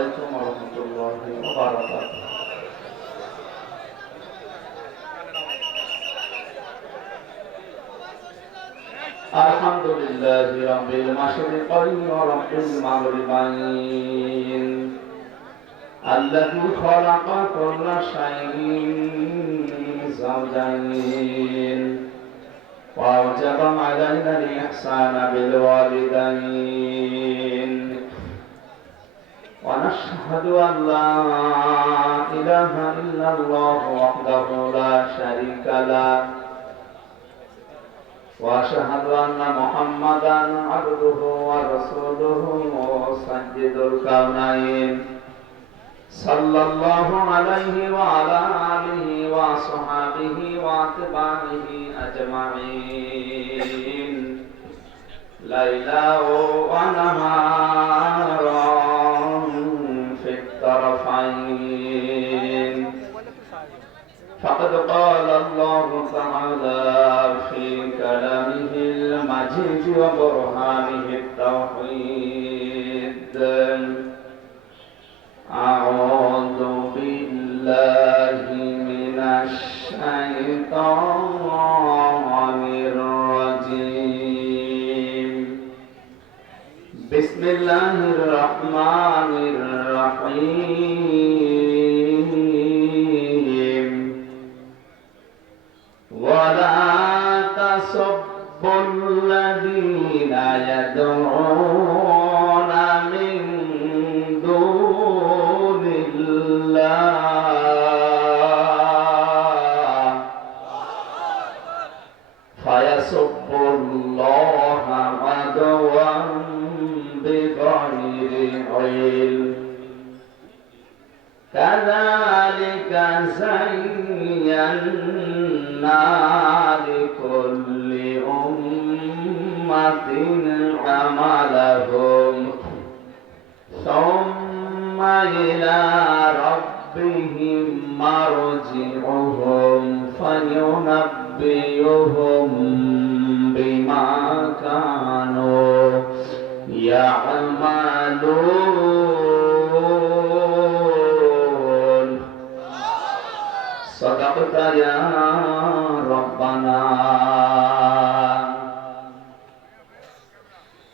عليكم ورحمة الله وبركاته. الحمد لله رب المشرقين ورب المغربين الذي خلق كل شيء زوجين وأوجب علينا الإحسان بالوالدين ونشهد أن لا إله إلا الله وحده لا شريك له وأشهد أن محمدا عبده ورسوله سيد الكونين صلى الله عليه وعلى آله وصحبه وأتباعه أجمعين ليلا ونهارا في الطرفين فقد قال الله تعالى في كلامه المجيد وبرهانه التوحيد أعوذ بالله من الشيطان الرجيم بسم الله الرحمن الرحيم ولا تسبوا الذين يدعون من دون الله فيسبوا الله عدوا بغير علم كذلك زينا لكل أمة عملهم ثم إلى ربهم مرجعهم فينبئهم بما كانوا يعملون صدقت يا ربنا.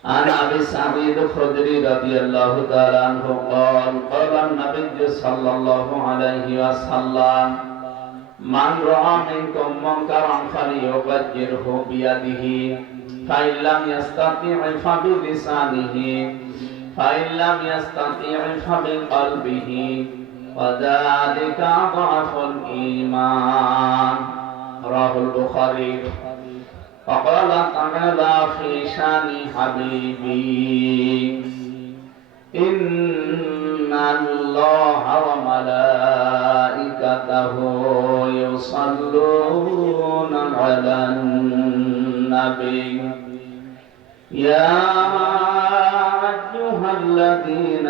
عن أبي سعيد الخدري رضي الله تعالى عنه قال قال النبي صلى الله عليه وسلم من رأى منكم منكرا فليغيره بيده فإن لم يستطع فبلسانه فإن لم يستطع فبقلبه وذلك ضعف الإيمان رواه البخاري. وقال تعالى في شان حبيبي إن الله وملائكته يصلون على النبي يا أيها الذين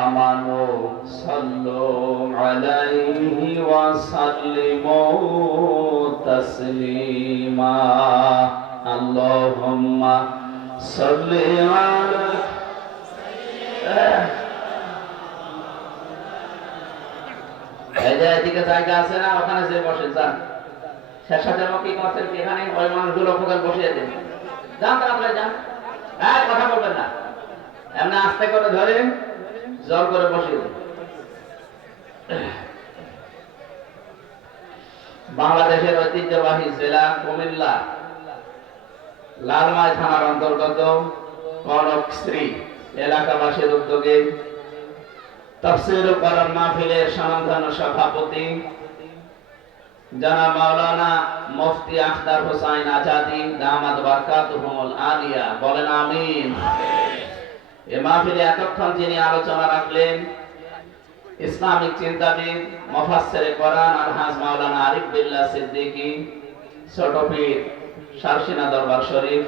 آمنوا صلوا عليه وسلموا تسليما اللهم صل على এদিকে জায়গা আছে না ওখানে যে বসে যান শেষাদের কি করছেন এখানে ওই মানুষগুলো ওখানে বসিয়ে দেন যান তাড়াতাড়ি যান কথা বলবেন না এমনি আস্তে করে ধরে জোর করে বসিয়ে দেন। বাংলাদেশের ঐতিহ্যবাহী জেলা কুমিল্লা লালমাই থানার অন্তর্গত কনকশ্রী এলাকাবাসীর উদ্যোগে তাফসীরুল কোরআন মাহফিলের সমাধান সভাপতি জনাব মাওলানা মুফতি আখতার হোসেন আজাদি দামাত বারাকাতুহুল আলিয়া বলেন আমিন। এই মাহফিলে এতক্ষণ যিনি আলোচনা রাখলেন ইসলামিক চিন্তাবিদ মুফাসসিরে কোরআন আলহাজ মাওলানা আরিফ বিল্লাহ সিদ্দিকী ছোট পীর শারসিনা দরবার শরীফ।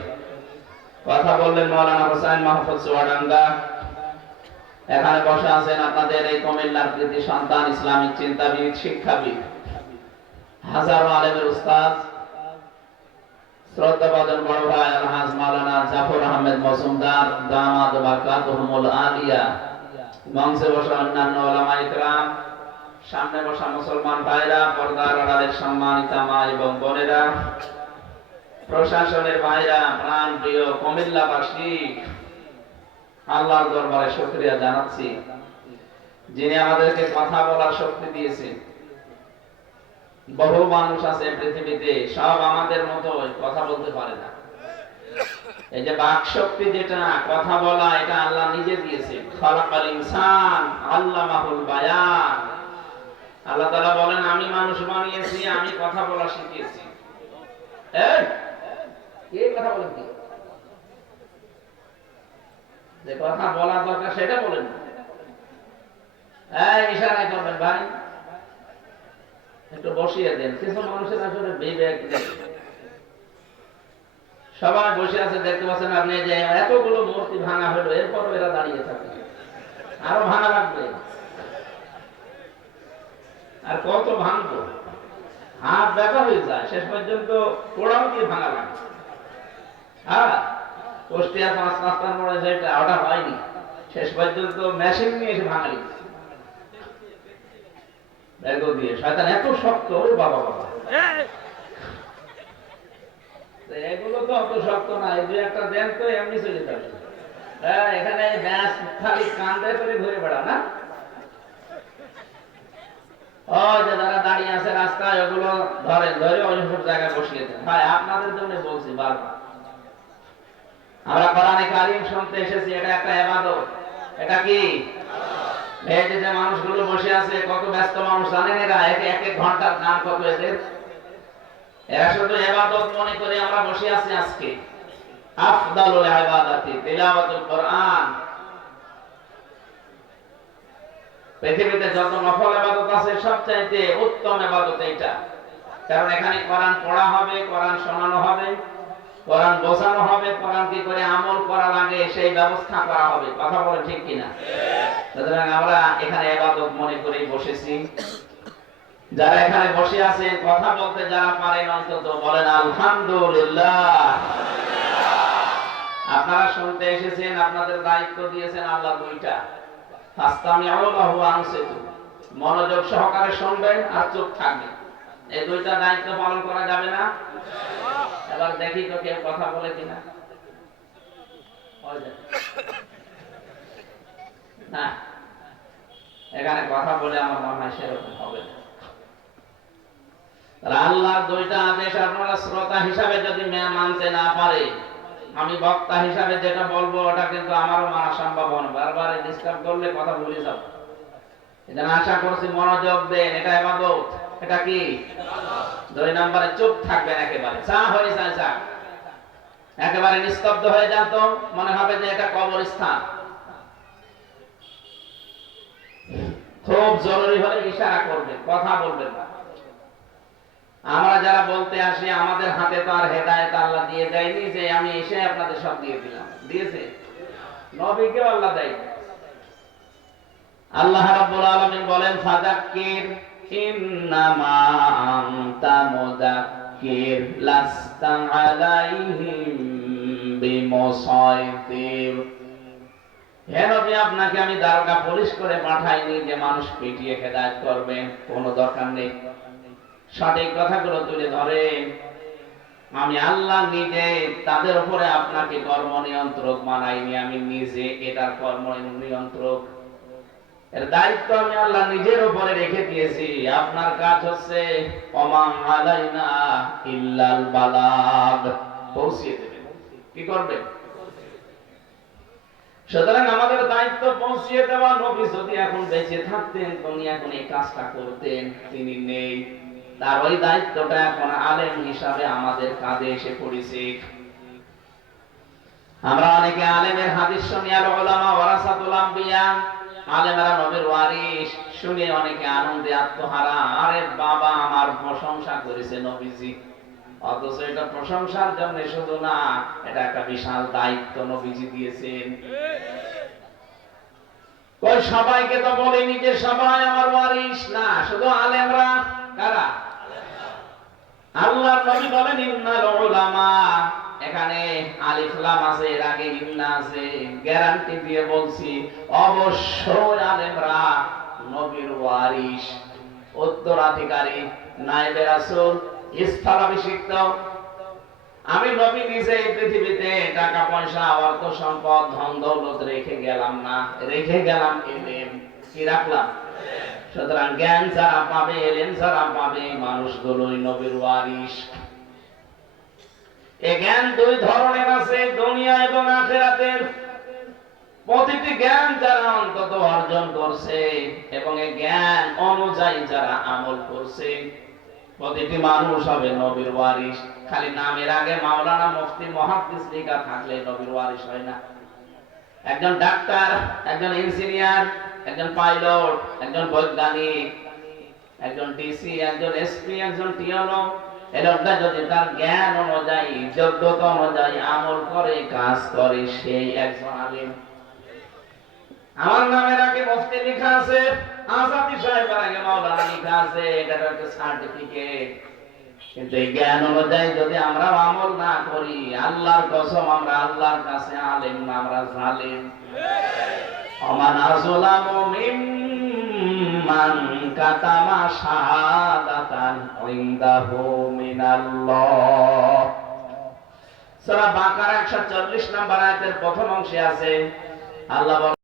কথা বললেন মাওলানা হোসেন মাহফুজ চুয়াডাঙ্গা। এখানে বসে আছেন আপনাদের এই কুমিল্লার কৃতি সন্তান ইসলামিক চিন্তাবিদ শিক্ষাবিদ হাজারো আলেমের উস্তাদ শ্রদ্ধাভাজন বড় ভাই আলহাজ মাওলানা জাফর আহমেদ মজুমদার দামাত বারাকাতুহুল আলিয়া মঞ্চে বসা অন্যান্য ওলামা ইকরাম, সামনে বসা মুসলমান ভাইরা, পর্দার আড়ালের সম্মানিতা মা এবং বোনেরা, প্রশাসনের ভাইরা, প্রাণ প্রিয় কুমিল্লাবাসী, আল্লাহর দরবারে শুকরিয়া জানাচ্ছি যিনি আমাদেরকে কথা বলার শক্তি দিয়েছেন। বহু মানুষ আছে পৃথিবীতে, সব আমাদের মতো কথা বলতে পারে না। এই যে বাক শক্তি, যেটা কথা বলা, এটা আল্লাহ নিজে দিয়েছে। খালাকাল ইনসান আল্লামাহুল বায়ান। আল্লাহ তাআলা বলেন, আমি মানুষ বানিয়েছি, আমি কথা বলা শিখিয়েছি। এই কথা বলেন কি? যে কথা বলা দরকার সেটা বলেন। ইশারায় করবেন, ভাই একটু বসিয়ে দেন। কিছু মানুষের আসলে বিবেক নেই। সবাই বসে আছে, দেখতে পাচ্ছেন আপনি যে এতগুলো মূর্তি ভাঙা হলো, এরপর এরা দাঁড়িয়ে থাকে, আরো ভাঙা লাগবে। আর কত ভাঙবো, হাত ব্যথা হয়ে যায়, শেষ পর্যন্ত পোড়াও দিয়ে ভাঙা লাগে। হ্যাঁ, কুষ্টিয়ার 5 রাস্তার মোড়ে যেটা, ওটা হয়নি, শেষ পর্যন্ত মেশিন নিয়ে এসে ভাঙালি বেগো দিয়ে। শয়তান এত শক্ত, ওরে বাবা বাবা। এগুলো তো অত শক্ত না, এই দুই একটা দেন তো এমনি চলে যাবে। এখানে ব্যাস খালি কান্দে করে ঘুরে বেড়া না। ও যে যারা দাঁড়িয়ে আছে রাস্তায়, ওগুলো ধরেন, ধরে ওই সব জায়গায় বসিয়ে দেন। ভাই আপনাদের জন্য বলছি বারবার, আমরা কোরআনে কারীম শুনতে এসেছি, এটা একটা ইবাদত। এটা কি? এই যে মানুষগুলো বসে আছে, কত ব্যস্ত মানুষ জানেন এরা? এক এক ঘন্টার দাম কত এদের? এরা শুধু ইবাদত মনে করে আমরা বসে আছি। আজকে আফদালুল ইবাদাতি তিলাওয়াতুল কোরআন। পৃথিবীতে যত নফল ইবাদত আছে, সবচাইতে উত্তম ইবাদত এইটা। কারণ এখানে কোরআন পড়া হবে, কোরআন শোনানো হবে, কোরআন বোঝানো হবে, কোরআন কি করে আমল করা লাগে সেই ব্যবস্থা করা হবে। কথা বলেন ঠিক কিনা? সুতরাং আমরা এখানে ইবাদত মনে করে বসেছি। যারা এখানে বসে আছেন, কথা বলতে যারা পারেন, অন্তত বলেন আলহামদুলিল্লাহ। আপনারা শুনতে এসেছেন, আপনাদের দায়িত্ব দিয়েছেন আল্লাহ দুইটা, ফাসতামিউ লাহু ওয়া আনসিতু। মনোযোগ সহকারে শুনবেন আর চুপ থাকবেন। এই দুইটা দায়িত্ব পালন করা যাবে না? এবার দেখি তো কেউ কথা বলে কিনা। না, এখানে কথা বলে আমার মনে হয় সেরকম হবে না। আল্লাহর দুইটা আদেশ আপনারা শ্রোতা হিসাবে যদি মানতে না পারে, আমি বক্তা হিসাবে যেটা বলবো ওটা কিন্তু আমারও মানা সম্ভব হবে। বারবার ডিস্টার্ব করলে কথা ভুলে যাব। এজন্য আশা করছি মনোযোগ দেন, এটা ইবাদত। এটা কি? 2 নম্বরে চুপ থাকবেন একেবারে, চা হয়ে যায় চা, একেবারে নিস্তব্ধ হয়ে যান, তো মনে হবে যে এটা কবরস্থান। খুব জরুরি হলে ইশারা করবেন, কথা বলবেন না। আমরা যারা বলতে আসি, আমাদের হাতে তো আর হেদায়েত আল্লাহ দিয়ে দেয়নি যে আমি এসে আপনাদের সব দিয়ে দিলাম। দিয়েছে? নবীকেও আল্লাহ দেয়নি। আল্লাহ রাব্বুল আলামিন বলেন, ফাযাক্কির ইন্নামা আনতা মুযাক্কির লাস্তা আলাইহিম বিমুসাইতির। হে নবী, আপনাকে আমি দারোগা পুলিশ করে পাঠাইনি যে মানুষ পিটিয়ে হেদায়েত করবেন, কোনো দরকার নেই। সঠিক কথাগুলো তুলে ধরেন। আমি আল্লাহ নিজে তাদের উপরে আপনাকে কর্ম নিয়ন্ত্রক বানাইনি, আমি নিজে এটার কর্ম নিয়ন্ত্রক। এর দায়িত্ব আমি আল্লাহ নিজের উপরে রেখে দিয়েছি। আপনার কাজ হচ্ছে ওমা আলাইনা ইল্লাল বালাগ, পৌঁছিয়ে দেবেন। কি করবেন? সুতরাং আমাদের দায়িত্ব পৌঁছিয়ে দেওয়া। নবী যদি এখন বেঁচে থাকতেন, তিনি এখন এই কাজটা করতেন, তিনি নেই। তার ওই দায়িত্বটা এখন আলেম হিসাবে আমাদের কাঁধে এসে পড়েছে। আমরা অনেকে আলেমের হাদিস শুনি, আল উলামা ওয়ারাসাতুল আম্বিয়া, আলেমেরা নবীর ওয়ারিস, শুনে অনেকে আনন্দে আত্মহারা। আরে বাবা, আমার প্রশংসা করেছে নবীজি। অথচ এটা প্রশংসার জন্য শুধু না, এটা একটা বিশাল দায়িত্ব নবীজি দিয়েছেন। ওই সবাইকে তো বলেনি যে সবাই আমার ওয়ারিস, না, শুধু আলেমরা। কারা? আল্লাহর নবী বলেন, ইন্নাল উলামা, এখানে আলিফ লাম আছে, এর আগে ইন্না আছে। গ্যারান্টি দিয়ে বলছি অবশ্যই আলেমরা নবীর ওয়ারিস, উত্তরাধিকারী, নায়েবে রাসূল, স্থলাভিষিক্ত। আমি নবী নিজে এই পৃথিবীতে টাকা পয়সা অর্থ সম্পদ ধন দৌলত রেখে গেলাম না, রেখে গেলাম ইলম। কি রাখলাম? সুতরাং জ্ঞান যারা পাবে, ইলম যারা পাবে, মানুষগুলোই নবীর ওয়ারিস। এই জ্ঞান দুই ধরনের আছে, দুনিয়া এবং আখিরাতের। প্রতিটি জ্ঞান যারা অন্তত অর্জন করছে এবং এই জ্ঞান অনুযায়ী যারা আমল করছে, প্রতিটি মানুষ হবে নবীর ওয়ারিস। খালি নামের আগে মাওলানা মুফতি মুহাদ্দিস লেখা থাকলে নবীর ওয়ারিস হয় না। একজন ডাক্তার, একজন ইঞ্জিনিয়ার, একজন পাইলট, একজন বৈজ্ঞানিক, একজন ডিসি, একজন এসপি, একজন টিএলও, এরা যদি তার জ্ঞান অনুযায়ী, যোগ্যতা অনুযায়ী আমল করে, কাজ করে, সেই একজন আলিম। আমার নামের আগে মুফতি লেখা আছে, আজাদি সাহেবের আগে মাওলানা লেখা আছে, এটা একটা সার্টিফিকেট। কিন্তু এই জ্ঞান অনুযায়ী যদি আমরা আমল না করি, আল্লাহর কসম আমরা আল্লাহর কাছে আলেম না, আমরা জালিম। ওমান আযলামু মিম্মান কাতামা শাহাদাতান ইনদাহু মিনাল্লাহ। সূরা বাকারা 140 নম্বর আয়াতের প্রথম অংশে আছে, আল্লাহ